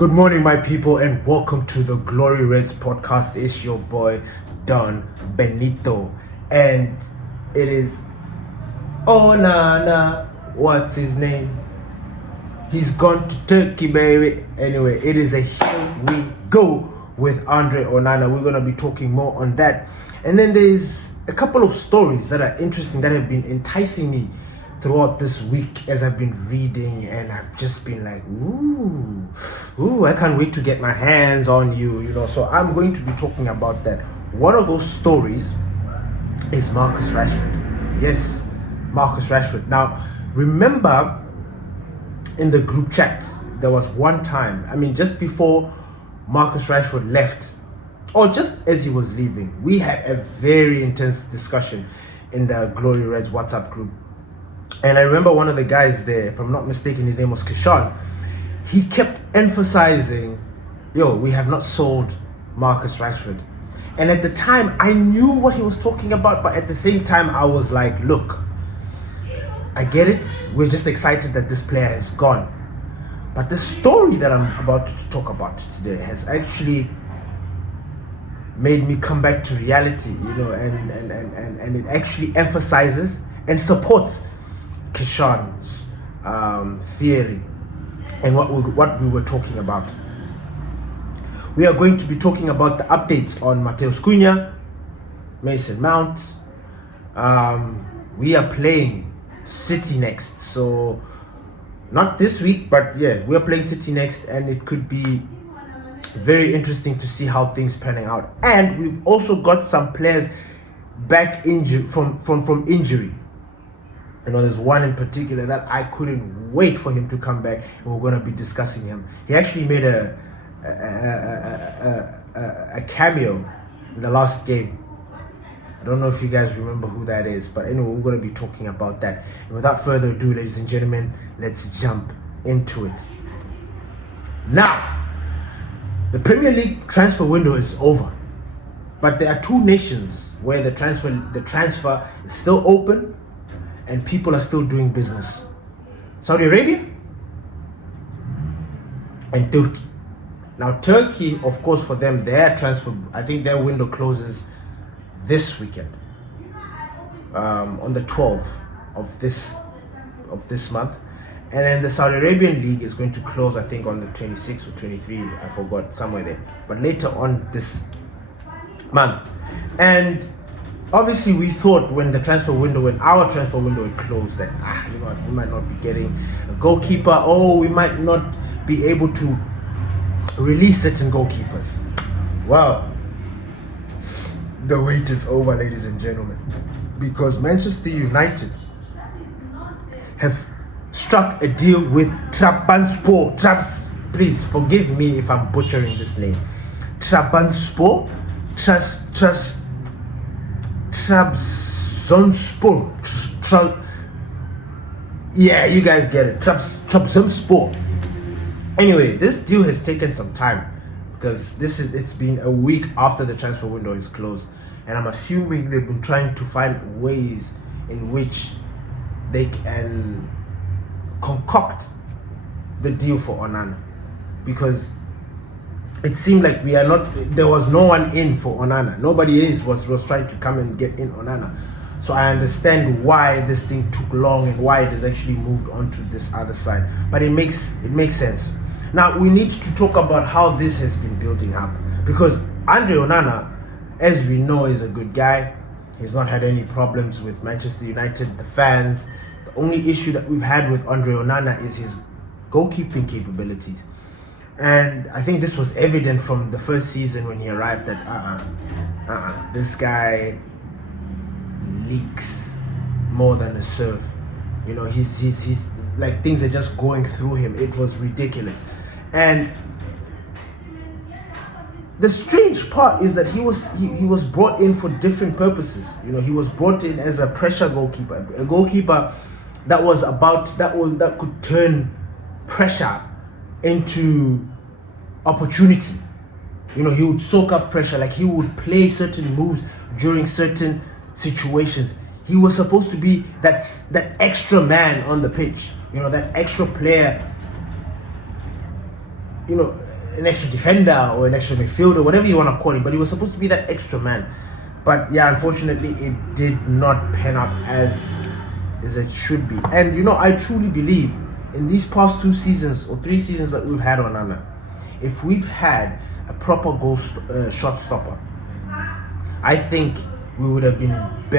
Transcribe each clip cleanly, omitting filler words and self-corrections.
Good morning, my people, and welcome to the Glory Reds podcast. It's your boy, Don Benito, and it is Onana. What's his name? He's gone to Turkey, baby. Anyway, it is a here we go with Andre Onana. We're going to be talking more on that. And then there's a couple of stories that are interesting that have been enticing me throughout this week as I've been reading, and I've just been like, ooh, I can't wait to get my hands on you, so I'm going to be talking about that. One of those stories is Marcus Rashford. Yes, Marcus Rashford. Now, remember in the group chat, there was one time, just before Marcus Rashford left, or just as he was leaving, we had a very intense discussion in the Glory Reds WhatsApp group. And I remember one of the guys there, if I'm not mistaken, his name was Cunha. He kept emphasizing, we have not sold Marcus Rashford. And at the time, I knew what he was talking about, but at the same time, I was like, look, I get it. We're just excited that this player has gone. But the story that I'm about to talk about today has actually made me come back to reality, and it actually emphasizes and supports Kishan's theory and what we were talking about. We are going to be talking about the updates on Matheus Cunha, Mason Mount. We are playing City next, so not this week, but we are playing City next, and it could be very interesting to see how things panning out. And we've also got some players back injured from injury. There's one in particular that I couldn't wait for him to come back, and we're going to be discussing him. He actually made a cameo in the last game. I don't know if you guys remember who that is, but anyway, we're going to be talking about that. And without further ado, ladies and gentlemen, let's jump into it. Now, the Premier League transfer window is over, but there are two nations where the transfer is still open and people are still doing business. Saudi Arabia and Turkey. Now, Turkey, of course, for them, their transfer, I think their window closes this weekend, on the 12th of this month. And then the Saudi Arabian League is going to close, I think, on the 26th or 23th, I forgot, somewhere there, but later on this month. And obviously, we thought when our transfer window had closed, that we might not be getting a goalkeeper, or we might not be able to release certain goalkeepers. Well, the wait is over, ladies and gentlemen, because Manchester United have struck a deal with Trabzonspor. Please forgive me if I'm butchering this name. Trabzonspor. Trabzonspor. You guys get it. Trabzonspor. Anyway, this deal has taken some time because it's been a week after the transfer window is closed, and I'm assuming they've been trying to find ways in which they can concoct the deal for Onana, because it seemed like there was no one in for Onana. Nobody was trying to come and get in Onana. So I understand why this thing took long and why it has actually moved on to this other side. But it makes sense. Now, we need to talk about how this has been building up, because Andre Onana, as we know, is a good guy. He's not had any problems with Manchester United, the fans. The only issue that we've had with Andre Onana is his goalkeeping capabilities. And I think this was evident from the first season when he arrived that this guy leaks more than a serve. He's like, things are just going through him. It was ridiculous. And the strange part is that he was brought in for different purposes. He was brought in as a pressure goalkeeper, a goalkeeper that could turn pressure into opportunity. He would soak up pressure, like he would play certain moves during certain situations. He was supposed to be that extra man on the pitch, that extra player, an extra defender or an extra midfielder, whatever you want to call it, but he was supposed to be that extra man. But yeah, unfortunately, it did not pan out as it should be. And you know, I truly believe in these past 2 seasons or 3 seasons that we've had on Onana, if we've had a proper shot stopper, I think we would have been in we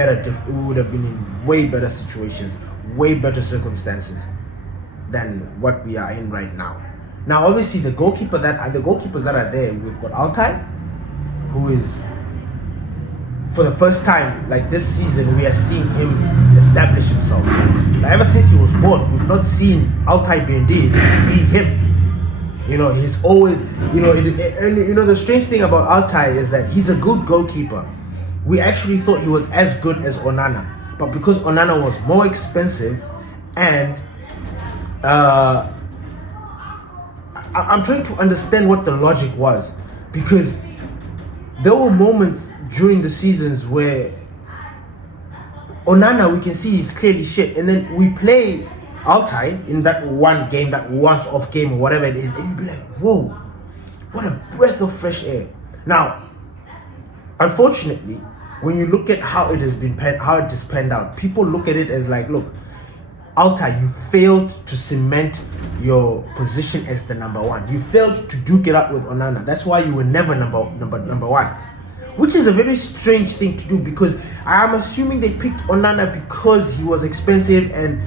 would have been in way better situations, way better circumstances than what we are in right now. Now, obviously, the goalkeepers that are there, we've got Altay, who is, for the first time, like this season, we are seeing him establish himself. Like, ever since he was born, we've not seen Altay Bendi be him. You know, he's always, you know, and you know, the strange thing about Altay is that he's a good goalkeeper. We actually thought he was as good as Onana, but because Onana was more expensive, and I'm trying to understand what the logic was, because there were moments during the seasons where Onana, we can see he's clearly shit, and then we play Altay in that one game, that once-off game or whatever it is, and you'd be like, whoa, what a breath of fresh air. Now, unfortunately, when you look at how it has panned out, people look at it as like, look, Altay, you failed to cement your position as the number 1. You failed to duke it out with Onana. That's why you were never number 1, which is a very strange thing to do, because I'm assuming they picked Onana because he was expensive, and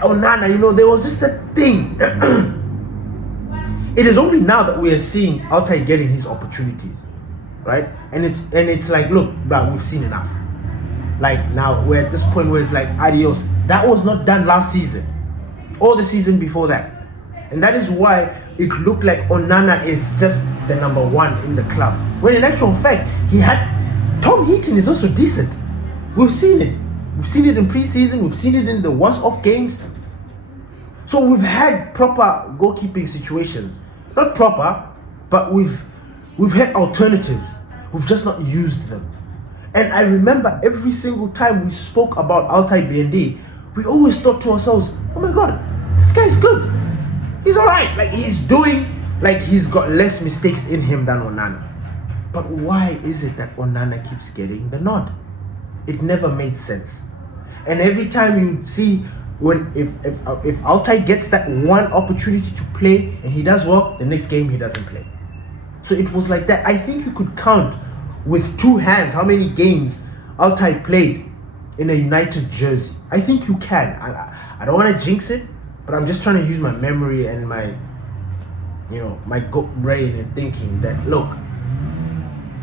Onana, you know, there was just that thing. It is only now that we are seeing Altay getting his opportunities, right? And it's like, look, bro, we've seen enough. Like, now we're at this point where it's like, adios. That was not done last season or the season before that, and that is why it looked like Onana is just the number 1 in the club, when in actual fact he had Tom Heaton is also decent. We've seen it in preseason, we've seen it in the once-off games. So we've had proper goalkeeping situations, not proper, but we've had alternatives. We've just not used them. And I remember every single time we spoke about Altay Bendi, we always thought to ourselves, oh my god, this guy's good. He's alright. Like, he's got less mistakes in him than Onana. But why is it that Onana keeps getting the nod? It never made sense. And every time you see, if Altay gets that one opportunity to play and he does well, the next game he doesn't play. So it was like that. I think you could count with 2 hands how many games Altay played in a United jersey. I think you can. I don't want to jinx it, but I'm just trying to use my memory and my gut brain and thinking that, look,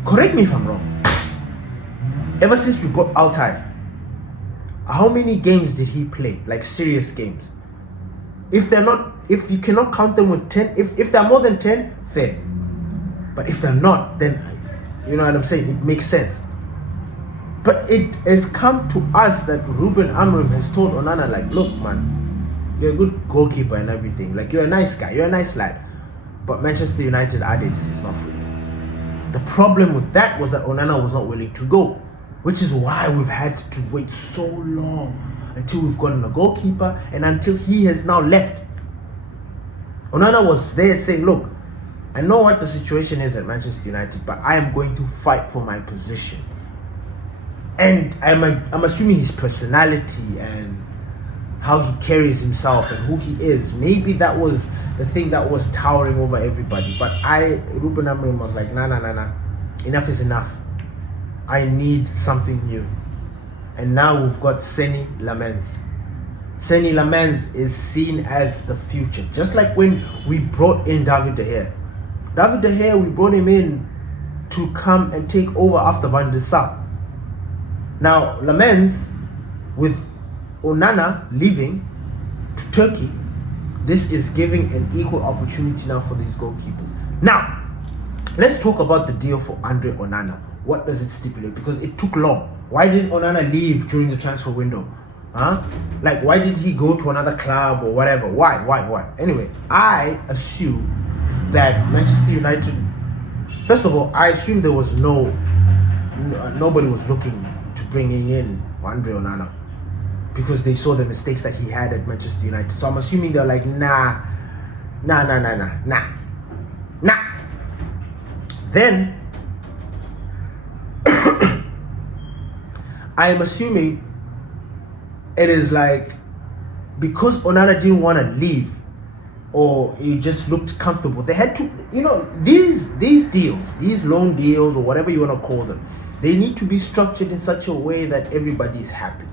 correct me if I'm wrong. Ever since we bought Altay, how many games did he play? Like, serious games. If you cannot count them with 10, if they're more than 10, fair. But if they're not, then, you know what I'm saying, it makes sense. But it has come to us that Ruben Amorim has told Onana, like, look, man, you're a good goalkeeper and everything. Like, you're a nice guy, you're a nice lad. But Manchester United is not for you. The problem with that was that Onana was not willing to go, which is why we've had to wait so long until we've gotten a goalkeeper and until he has now left. Onana was there saying, look, I know what the situation is at Manchester United, but I am going to fight for my position. And I'm assuming his personality and how he carries himself and who he is, maybe that was the thing that was towering over everybody. But Ruben Amorim was like, nah, enough is enough. I need something new. And now we've got Seny Lamens. Seny Lamens is seen as the future. Just like when we brought in David De Gea. David De Gea, we brought him in to come and take over after Van der Sar. Now, Lamens, with Onana leaving to Turkey, this is giving an equal opportunity now for these goalkeepers. Now, let's talk about the deal for Andre Onana. What does it stipulate? Because it took long. Why didn't Onana leave during the transfer window? Like, why did he go to another club or whatever? Why? Anyway, I assume that Manchester United, first of all, I assume there was nobody was looking to bringing in Andre Onana because they saw the mistakes that he had at Manchester United. So I'm assuming they're like, nah. Now, then, I am assuming it is like because Onana didn't want to leave or he just looked comfortable. They had to, these deals, these loan deals or whatever you want to call them, they need to be structured in such a way that everybody is happy.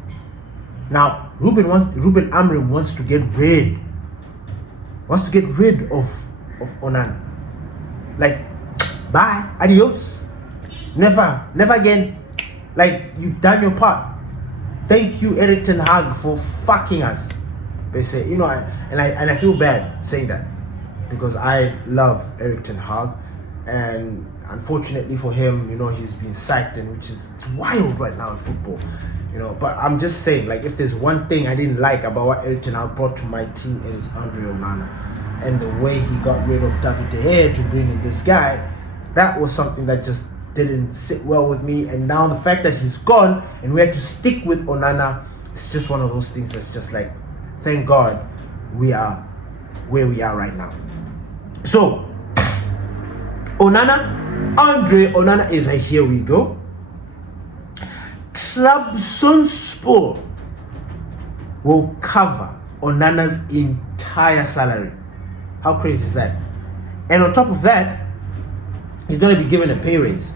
Now, Ruben Amorim wants to get rid of Onana. Like, bye, adios, never again. Like, you've done your part. Thank you, Erik ten Hag, for fucking us. They say, I feel bad saying that because I love Erik ten Hag, and unfortunately for him, he's been sacked, and it's wild right now in football, But I'm just saying, like, if there's one thing I didn't like about what Erik ten Hag brought to my team, it is Andre Onana, and the way he got rid of David De Gea to bring in this guy, that was something that just didn't sit well with me. And now the fact that he's gone and we had to stick with Onana, it's just one of those things that's just like, thank God we are where we are right now. So, Andre Onana is a here we go. Trabzonspor will cover Onana's entire salary. How crazy is that? And on top of that, he's going to be given a pay raise.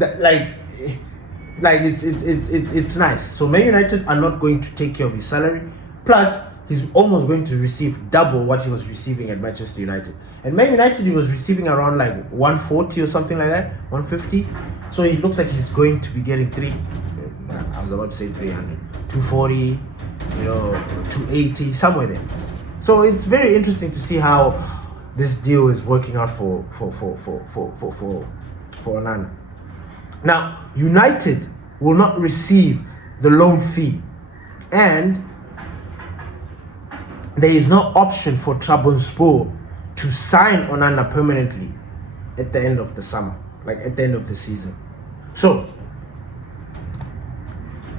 It's nice. So Man United are not going to take care of his salary. Plus, he's almost going to receive double what he was receiving at Manchester United. And Man United, he was receiving around like 140 or something like that, 150. So it looks like he's going to be getting I was about to say 300, 240, 280, somewhere there. So it's very interesting to see how this deal is working out for Onana. Now, United will not receive the loan fee, and there is no option for Trabzonspor to sign Onana permanently at the end of the summer, like at the end of the season. So,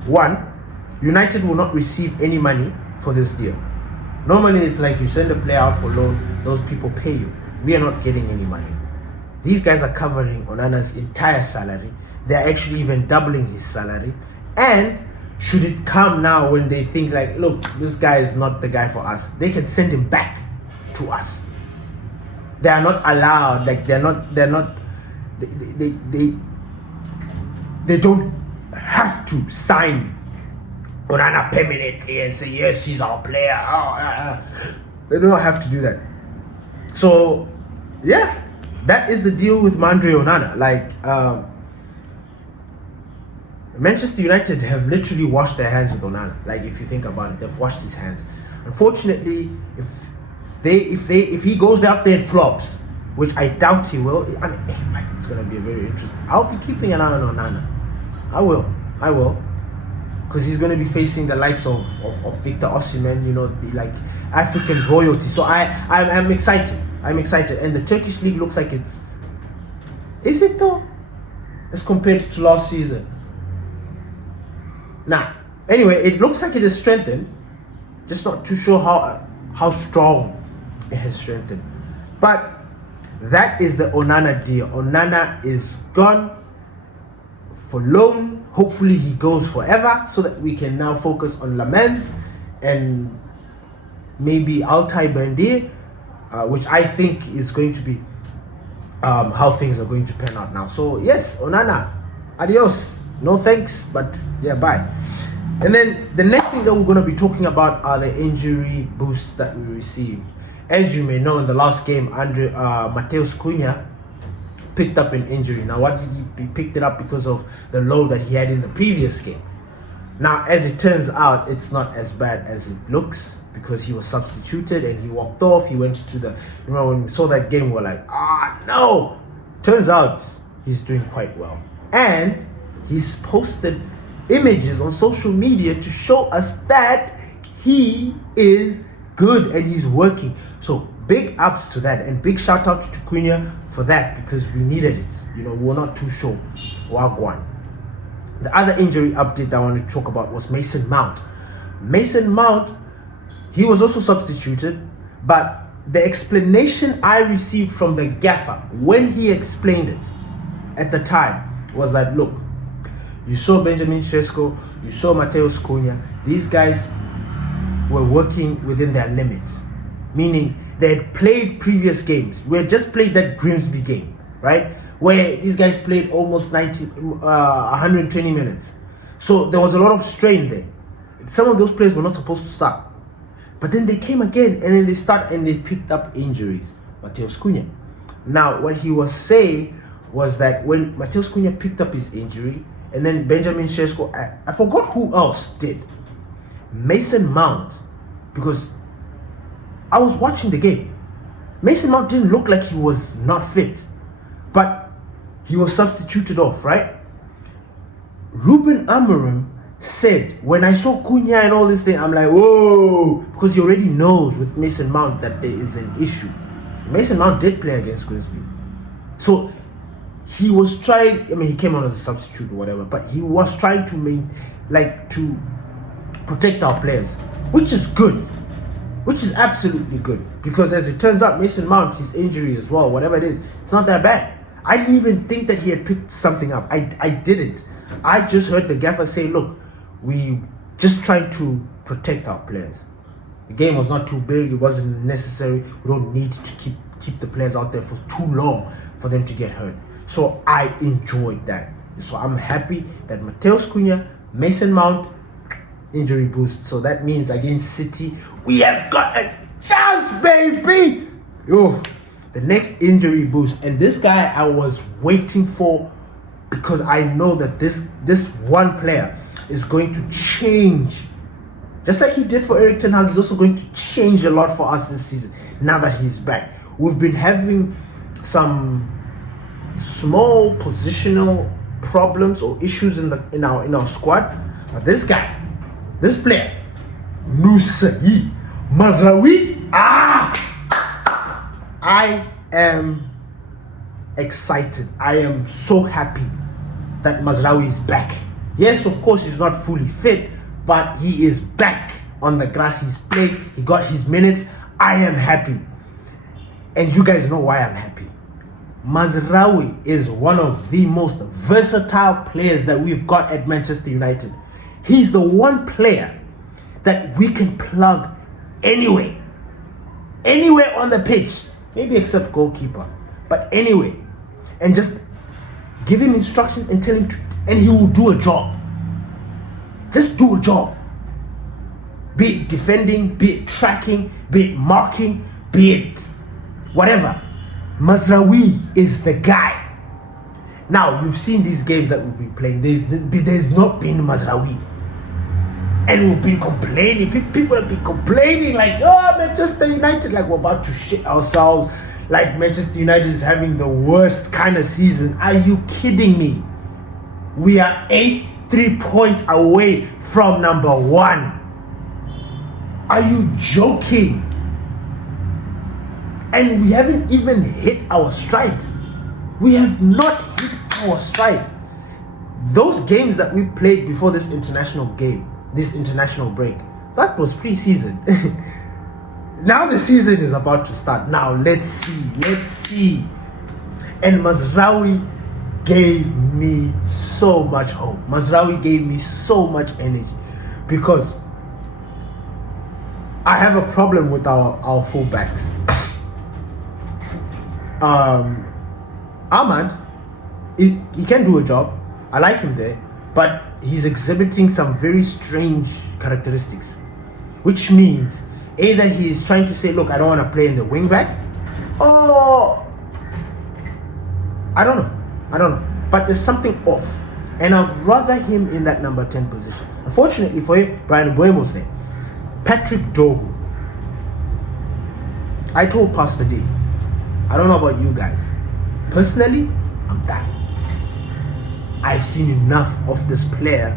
one, United will not receive any money for this deal. Normally, it's like you send a player out for loan, those people pay you. We are not getting any money. These guys are covering Onana's entire salary. They're actually even doubling his salary. And should it come now when they think like, look, this guy is not the guy for us, they can send him back to us. They are not allowed, like they don't have to sign Onana permanently and say, yes, he's our player. They don't have to do that. So, yeah, that is the deal with Andre Onana. Like, Manchester United have literally washed their hands with Onana. Like, if you think about it, they've washed his hands. Unfortunately, if he goes out there and flops, which I doubt he will, but it's going to be very interesting. I'll be keeping an eye on Onana. I will. Because he's going to be facing the likes of Victor Osimhen, the like African royalty. So I'm excited. And the Turkish league looks like is it though? As compared to last season. Now, anyway, it looks like it is strengthened. Just not too sure how strong it has strengthened. But that is the Onana deal. Onana is gone for loan. Hopefully he goes forever so that we can now focus on Lamens and maybe Altay Bandir, which I think is going to be how things are going to pan out now. So yes, Onana, adios, no thanks, but yeah, bye. And then the next thing that we're going to be talking about are the injury boosts that we received. As you may know, in the last game, Matheus Cunha picked up an injury. Now, what did he picked it up because of the load that he had in the previous game. Now, as it turns out, it's not as bad as it looks because he was substituted and he walked off. He went to the, when we saw that game, we were like, no. Turns out he's doing quite well. And he's posted images on social media to show us that he is good and he's working. So big ups to that, and big shout out to Cunha for that because we needed it. We're not too sure. Wagwan. The other injury update that I wanted to talk about was Mason Mount. Mason Mount, he was also substituted, but the explanation I received from the gaffer when he explained it at the time was that, look, you saw Benjamin Sesko, you saw Matheus Cunha. These guys were working within their limits, meaning they had played previous games. We had just played that Grimsby game, right, where these guys played almost 120 minutes. So there was a lot of strain there. Some of those players were not supposed to start. But then they came again, and then they start and they picked up injuries. Matheus Cunha. Now, what he was saying was that when Matheus Cunha picked up his injury, and then Benjamin Sesko, I forgot who else did. Mason Mount, because I was watching the game. Mason Mount didn't look like he was not fit, but he was substituted off, right? Ruben Amorim said, when I saw Cunha and all this thing, I'm like, whoa, because he already knows with Mason Mount that there is an issue. Mason Mount did play against Grimsby. So he was trying, he came on as a substitute or whatever, but he was trying to protect our players, which is good, which is absolutely good, because as it turns out, Mason Mount, his injury as well, whatever it is, it's not that bad. I didn't even think that he had picked something up. I didn't. I just heard the gaffer say, look, we just trying to protect our players. The game was not too big. It wasn't necessary. We don't need to keep the players out there for too long for them to get hurt. So I enjoyed that. So I'm happy that Matheus Cunha, Mason Mount, injury boost. So that means against City, we have got a chance, baby. Yo, the next injury boost. And this guy I was waiting for, because I know that this one player is going to change. Just like he did for Erik ten Hag, he's also going to change a lot for us this season, now that he's back. We've been having some small positional problems or issues in our squad. But this guy, this player, Nusai Mazraoui, I am excited. I am so happy that Mazraoui is back. Yes, of course, he's not fully fit, but he is back on the grass. He's played. He got his minutes. I am happy. And you guys know why I'm happy. Mazraoui is one of the most versatile players that we've got at Manchester United. He's the one player that we can plug anywhere on the pitch, maybe except goalkeeper, but anyway, and just give him instructions and tell him to, and he will do a job. Just do a job. Be it defending, be it tracking, be it marking, be it whatever. Mazraoui is the guy. Now, you've seen these games that we've been playing. There's not been Mazraoui. And we've been complaining. People have been complaining like, oh, Manchester United, like we're about to shit ourselves. Like Manchester United is having the worst kind of season. Are you kidding me? We are 3 points away from number 1. Are you joking? And we haven't even hit our stride. We have not hit our stride. Those games that we played before this international break, that was pre-season. Now the season is about to start. Now let's see. And Mazraoui gave me so much hope. Mazraoui gave me so much energy, because I have a problem with our fullbacks. Ahmad, he can do a job. I like him there, but he's exhibiting some very strange characteristics, which means either he is trying to say, look, I don't want to play in the wing back, or I don't know, but there's something off, and I'd rather him in that number 10 position. Unfortunately for him, Brian Mbeumo's there. Patrick Dogu, I told Pastor D, I don't know about you guys, personally, I'm done. I've seen enough of this player,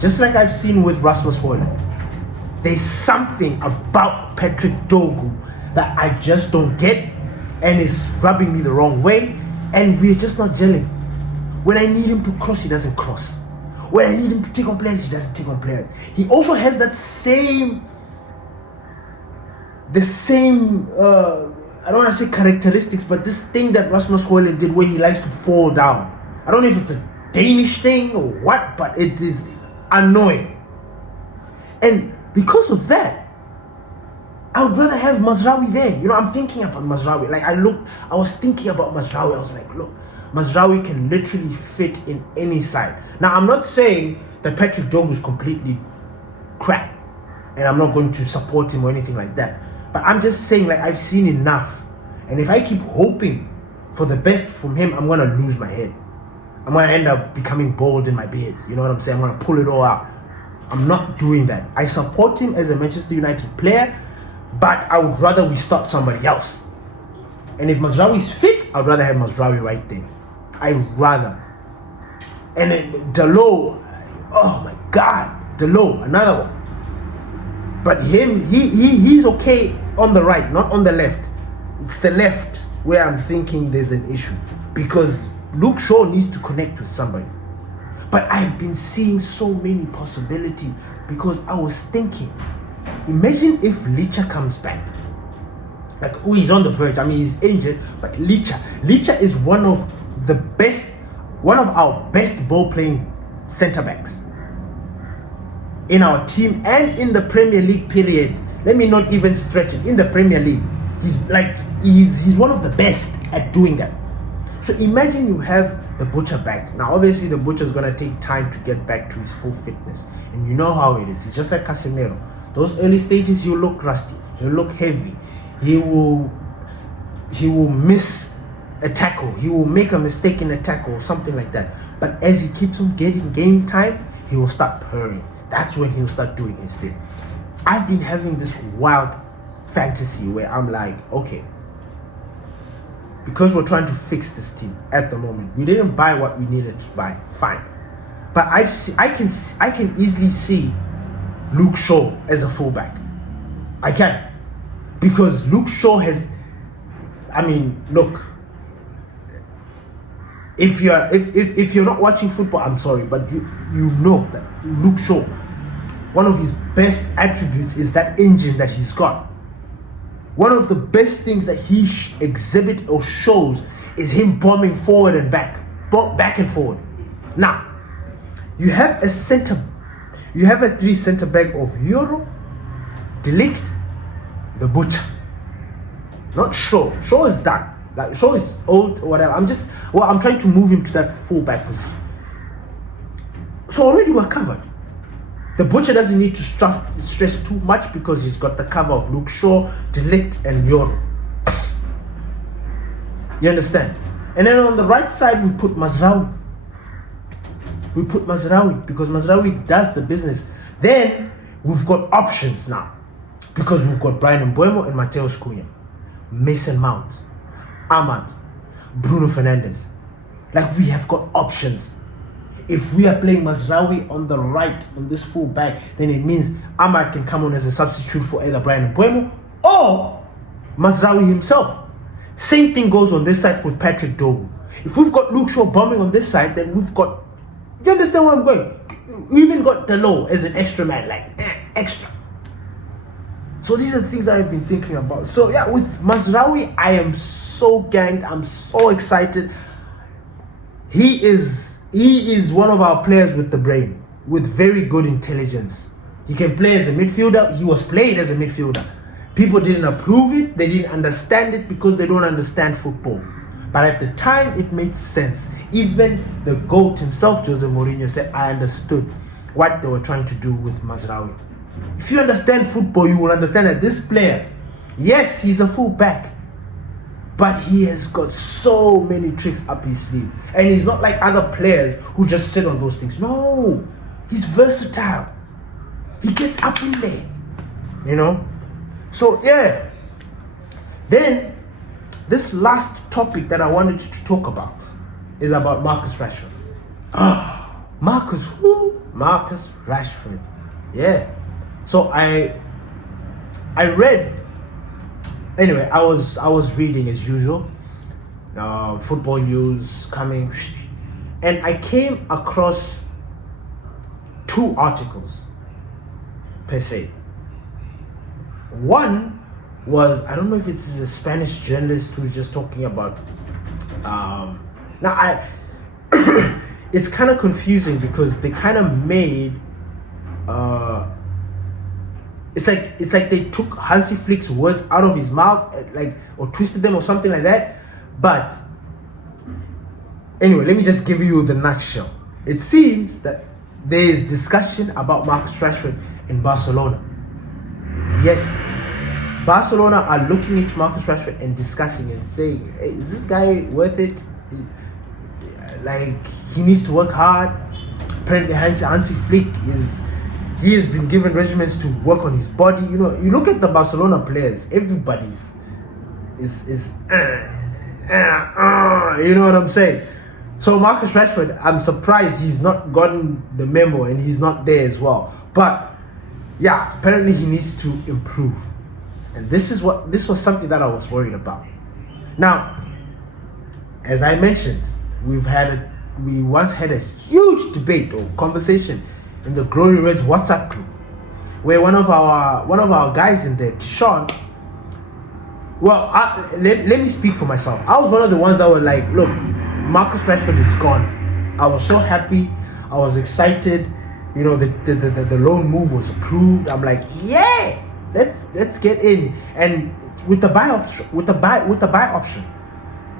just like I've seen with Rasmus Højlund. There's something about Patrick Dogu that I just don't get, and it's rubbing me the wrong way, and we're just not gelling. When I need him to cross, he doesn't cross. When I need him to take on players, he doesn't take on players. He also has that same the same, I don't want to say characteristics, but this thing that Rasmus Højlund did where he likes to fall down. I don't know if it's a Danish thing or what, but it is annoying. And because of that, I would rather have Mazraoui there. You know, I'm thinking about Mazraoui. Like, I was thinking about Mazraoui. I was like, look, Mazraoui can literally fit in any side. Now, I'm not saying that Patrick Dorgu is completely crap, and I'm not going to support him or anything like that. But I'm just saying, like, I've seen enough. And if I keep hoping for the best from him, I'm going to lose my head. I'm going to end up becoming bald in my beard. You know what I'm saying? I'm going to pull it all out. I'm not doing that. I support him as a Manchester United player, but I would rather we start somebody else. And if Mazraoui is fit, I'd rather have Mazraoui right there. I'd rather. And then Dalot, oh my God, Dalot, another one. But he's okay on the right, not on the left. It's the left where I'm thinking there's an issue, because Luke Shaw needs to connect with somebody. But I've been seeing so many possibilities, because I was thinking, imagine if Licha comes back. Like, oh, he's on the verge. I mean, he's injured, but Licha is one of our best ball-playing centre-backs in our team and in the Premier League period. Let me not even stretch it. In the Premier League, he's one of the best at doing that. So imagine you have the Butcher back. Now, obviously, the Butcher's going to take time to get back to his full fitness. And you know how it is. He's just like Casemiro. Those early stages, he'll look rusty. He'll look heavy. He will miss a tackle. He will make a mistake in a tackle or something like that. But as he keeps on getting game time, he will start purring. That's when he'll start doing his thing. I've been having this wild fantasy where I'm like, okay, because we're trying to fix this team at the moment. We didn't buy what we needed to buy. Fine. But I can easily see Luke Shaw as a fullback. I can. Because Luke Shaw has, I mean, look, if you're not watching football, I'm sorry, but you know that Luke Shaw, one of his best attributes is that engine that he's got. One of the best things that he exhibits or shows is him bombing forward and back and forward. Now, you have a three centre back of Euro, De Ligt, the Butcher. Not Shaw. Shaw is done. Like, Shaw is old or whatever. I'm trying to move him to that full back position. So already we're covered. The Butcher doesn't need to stress too much because he's got the cover of Luke Shaw, De Ligt, and Euro. You understand? And then on the right side, we put Mazraoui. Because Mazraoui does the business. Then we've got options now, because we've got Bryan Mbeumo and Matheus Cunha, Mason Mount, Ahmad, Bruno Fernandes. Like, we have got options. If we are playing Mazraoui on the right, on this full back, then it means Ahmad can come on as a substitute for either Bryan Mbeumo or Mazraoui himself. Same thing goes on this side for Patrick Dorgu. If we've got Luke Shaw bombing on this side, then we've got, you understand where I'm going? We even got Dalot as an extra man, like extra. So these are the things that I've been thinking about. So yeah, with Mazraoui, I am so ganged. I'm so excited. He is one of our players with the brain, with very good intelligence. He can play as a midfielder. He was played as a midfielder. People didn't approve it. They didn't understand it because they don't understand football. But at the time, it made sense. Even the GOAT himself, Jose Mourinho, said, I understood what they were trying to do with Mazraoui. If you understand football, you will understand that this player, yes, he's a full back, but he has got so many tricks up his sleeve. And he's not like other players who just sit on those things. No, he's versatile. He gets up in there, you know. So, yeah. Then, this last topic that I wanted to talk about is about Marcus Rashford. Marcus who? Marcus Rashford. Yeah. So I read. Anyway, I was reading as usual, football news coming, and I came across two articles per se. One was, I don't know if it's a Spanish journalist who's just talking about now it's kind of confusing because they kind of made it's like they took Hansi Flick's words out of his mouth, like, or twisted them or something like that. But anyway, let me just give you the nutshell. It seems that there is discussion about Marcus Rashford in Barcelona. Yes, Barcelona are looking into Marcus Rashford and discussing and saying, hey, is this guy worth it? Like, he needs to work hard. Apparently Hansi Flick he has been given regimens to work on his body. You know, you look at the Barcelona players, everybody's you know what I'm saying? So Marcus Rashford, I'm surprised he's not gotten the memo and he's not there as well. But yeah, apparently he needs to improve. And this was something that I was worried about. Now, as I mentioned, we once had a huge debate or conversation in the Glory Reds WhatsApp group, where one of our guys in there, Sean. Well, let me speak for myself. I was one of the ones that were like, look, Marcus Rashford is gone. I was so happy. I was excited. You know, the loan move was approved. I'm like, yeah, let's get in. And with the buy option.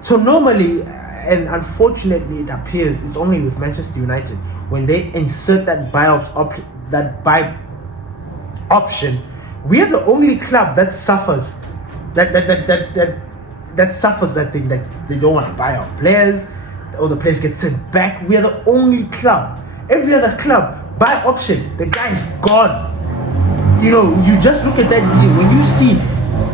So normally, and unfortunately, it appears it's only with Manchester United when they insert that buy option. We are the only club that suffers that suffers that thing, that they don't want to buy our players or the players get sent back. We are the only club. Every other club, buy option, the guy's gone. You know, you just look at that deal. When you see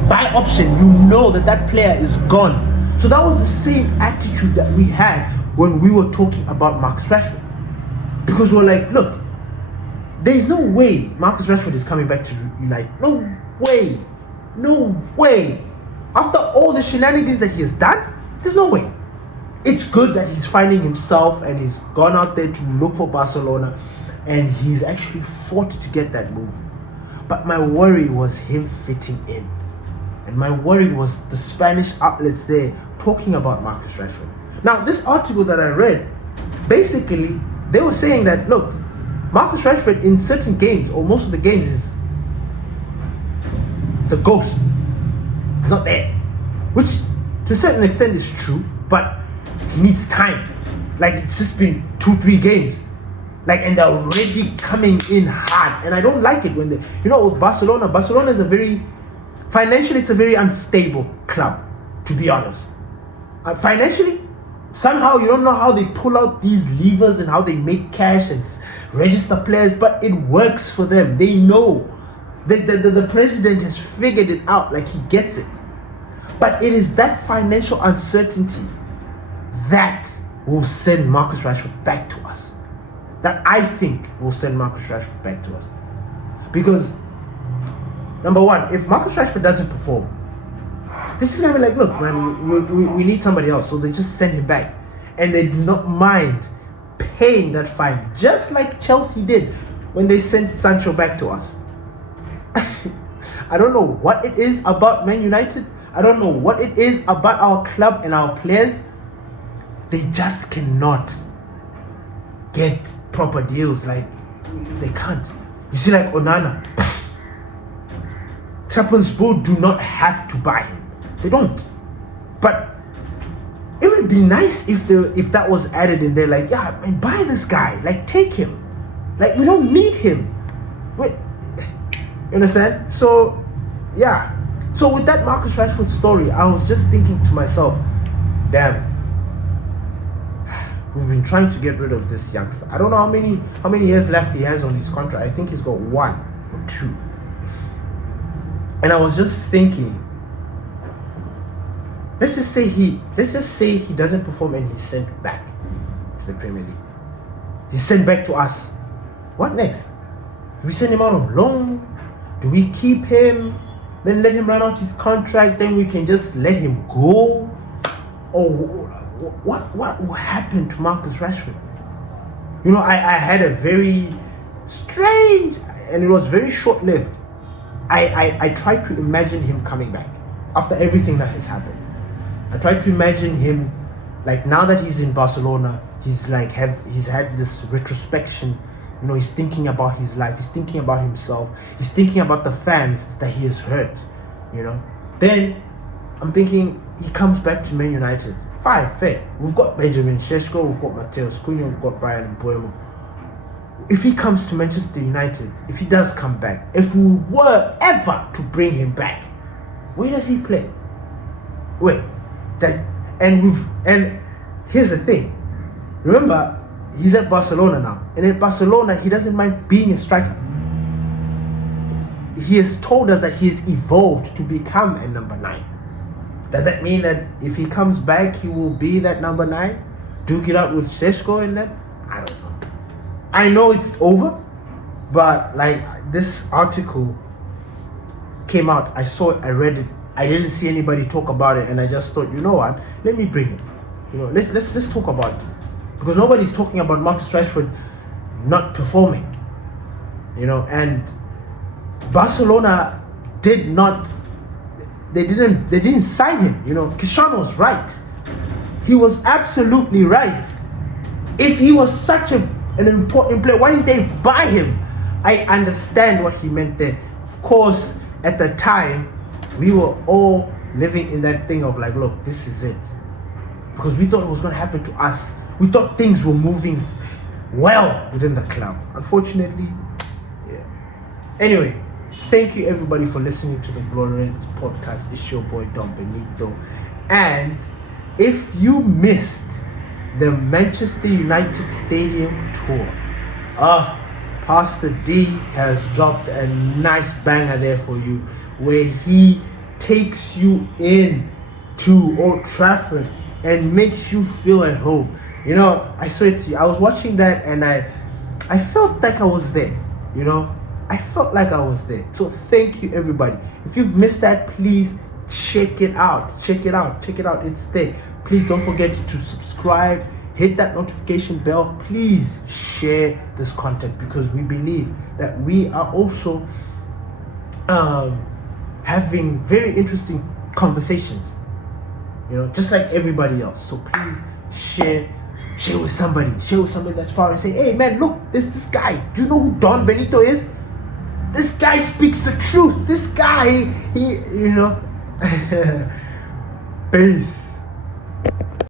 buy option, you know that player is gone. So that was the same attitude that we had when we were talking about Marcus Rashford. Because we were like, look, there is no way Marcus Rashford is coming back to United. No way. No way. After all the shenanigans that he has done, there's no way. It's good that he's finding himself and he's gone out there to look for Barcelona and he's actually fought to get that move. But my worry was him fitting in. And my worry was the Spanish outlets there talking about Marcus Rashford. Now, this article that I read, basically, they were saying that, look, Marcus Rashford in certain games, or most of the games, it's a ghost. He's not there. Which, to a certain extent, is true, but he needs time. Like, it's just been 2-3 games. Like, and they're already coming in hard. And I don't like it when they, you know, with Barcelona is financially, it's a very unstable club, to be honest. Financially, somehow you don't know how they pull out these levers and how they make cash and register players, but it works for them. They know. The president has figured it out, like he gets it. But it is that financial uncertainty that will send Marcus Rashford back to us. That I think will send Marcus Rashford back to us. Because, number one, if Marcus Rashford doesn't perform, this is going to be like, look, man, we need somebody else. So they just send him back. And they do not mind paying that fine, just like Chelsea did when they sent Sancho back to us. I don't know what it is about Man United. I don't know what it is about our club and our players. They just cannot get proper deals. Like, they can't. You see, like Onana. Trabzonspor do not have to buy him. They don't. But it would be nice if that was added in there. Like, yeah, man, buy this guy. Like, take him. Like, we don't need him. Wait, you understand? So, yeah. So with that Marcus Rashford story, I was just thinking to myself, damn, we've been trying to get rid of this youngster. I don't know how many years left he has on his contract. I think he's got 1 or 2. And I was just thinking, let's just say he doesn't perform and he's sent back to the Premier League. He's sent back to us. What next? Do we send him out on loan? Do we keep him? Then let him run out his contract, then we can just let him go? Or what will happen to Marcus Rashford? You know, I had a very strange, and it was very short-lived, I try to imagine him coming back after everything that has happened. I try to imagine him, like, now that he's in Barcelona, he's had this retrospection. You know, he's thinking about his life, he's thinking about himself, he's thinking about the fans that he has hurt, you know. Then I'm thinking he comes back to Man United. Fine, fair. We've got Benjamin Sesko, we've got Matheus, Cunha, we've got Brian Mbuemo. If he comes to Manchester United, if he does come back, if we were ever to bring him back, where does he play? And here's the thing. Remember, he's at Barcelona now. And at Barcelona, he doesn't mind being a striker. He has told us that he has evolved to become a number 9. Does that mean that if he comes back, he will be that number 9? Duke it out with Sesko and that? I don't know. I know it's over, but like, this article came out, I saw it, I read it, I didn't see anybody talk about it, and I just thought, you know what, let me bring it. You know, let's talk about it. Because nobody's talking about Marcus Rashford not performing. You know, and Barcelona didn't sign him. You know, Kishan was right. He was absolutely right. If he was such an important player, why didn't they buy him? I understand what he meant there. Of course, at the time, we were all living in that thing of like, look, this is it. Because we thought it was going to happen to us. We thought things were moving well within the club. Unfortunately, yeah. Anyway, thank you everybody for listening to the Glorious Podcast. It's your boy Don Benito. And if you missed the Manchester United Stadium tour, Pastor D has dropped a nice banger there for you, where he takes you in to Old Trafford and makes you feel at home. You know, I swear to you, I was watching that and I felt like I was there. You know, I felt like I was there. So thank you everybody. If you've missed that, please check it out. Check it out. It's there. Please don't forget to subscribe. Hit that notification bell. Please share this content, because we believe that we are also having very interesting conversations, you know, just like everybody else. So please share with somebody that's far, and say, hey man, look, this guy, do you know who Don Benito is? This guy speaks the truth. This guy, he you know. Peace.